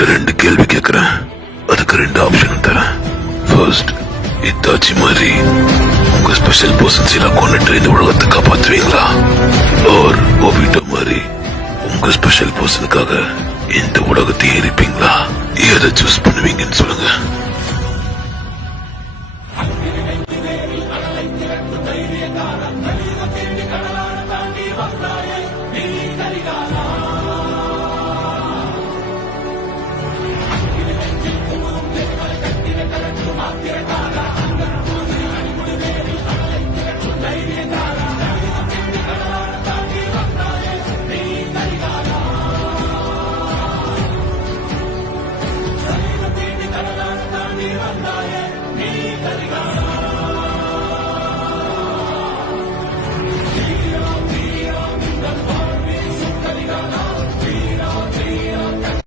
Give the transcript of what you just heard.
உங்ககிட்ட 2 கேள்வி கேக்குறேன். அதுக்கு 2 ஆப்ஷன் தரேன். ஃபர்ஸ்ட், இத்தாச்சி மாதிரி உங்க ஸ்பெஷல் பர்சன்ஸ் எல்லாம் கொண்டுட்டு இந்த உலகத்தை காப்பாத்துவீங்களா? ஆர் ஒபிட்டோ மாதிரி உங்க ஸ்பெஷல் பர்சனுக்காக இந்த உலகத்தை எரிப்பீங்களா? எதை சூஸ் பண்ணுவீங்கன்னு சொல்லுங்க.